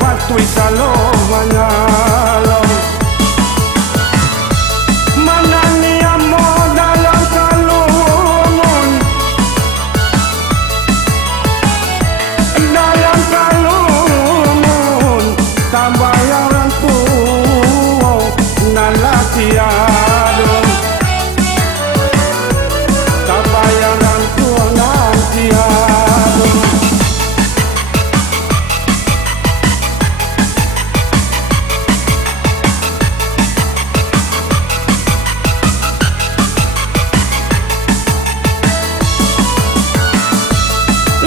patui salo manyalo manani amo dalam kalungun tambah yang rantu nalaki ado tambah yang rantu nanti ado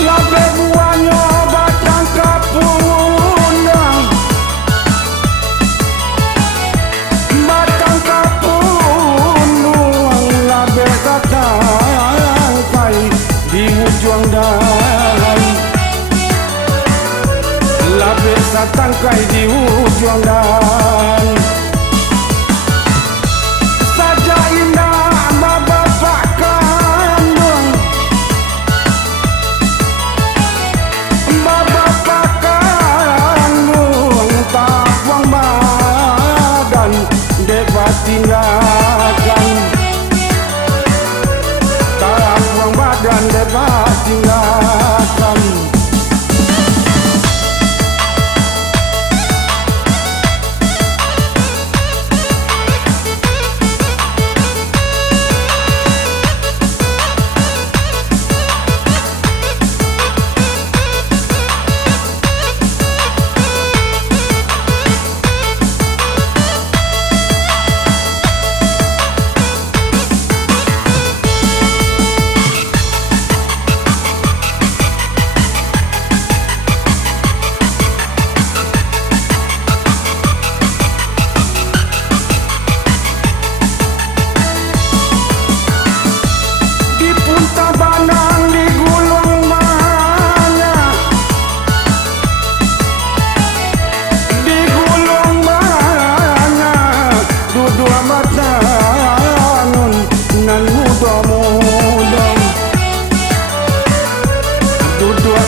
labe buahnya batang kapundang batang kapundang labe katang kai di ujung dalam labe satang kai di ujung dalam saja indah bapak kandung bapak kandung tak buang badan debat tinggalkan tak buang badan debat tinggalkan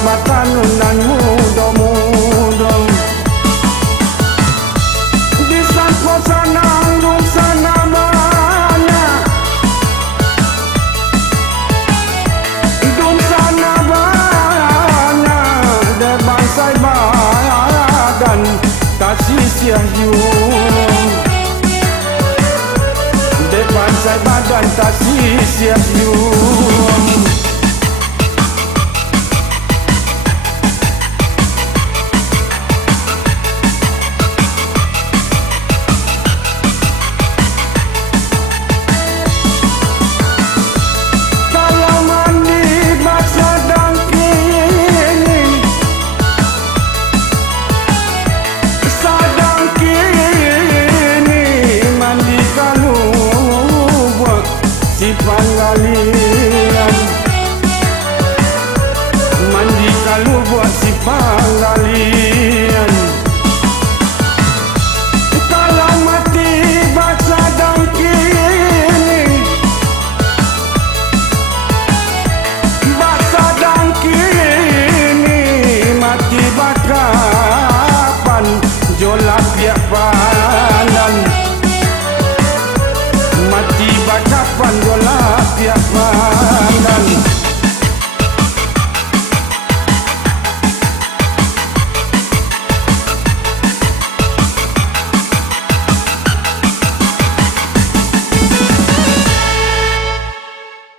matanunan muda-muda di sangko sanang dum sana banyak dum sana banyak de bangsai badan tak sia-sia yun de bangsai badan tak sia-sia yun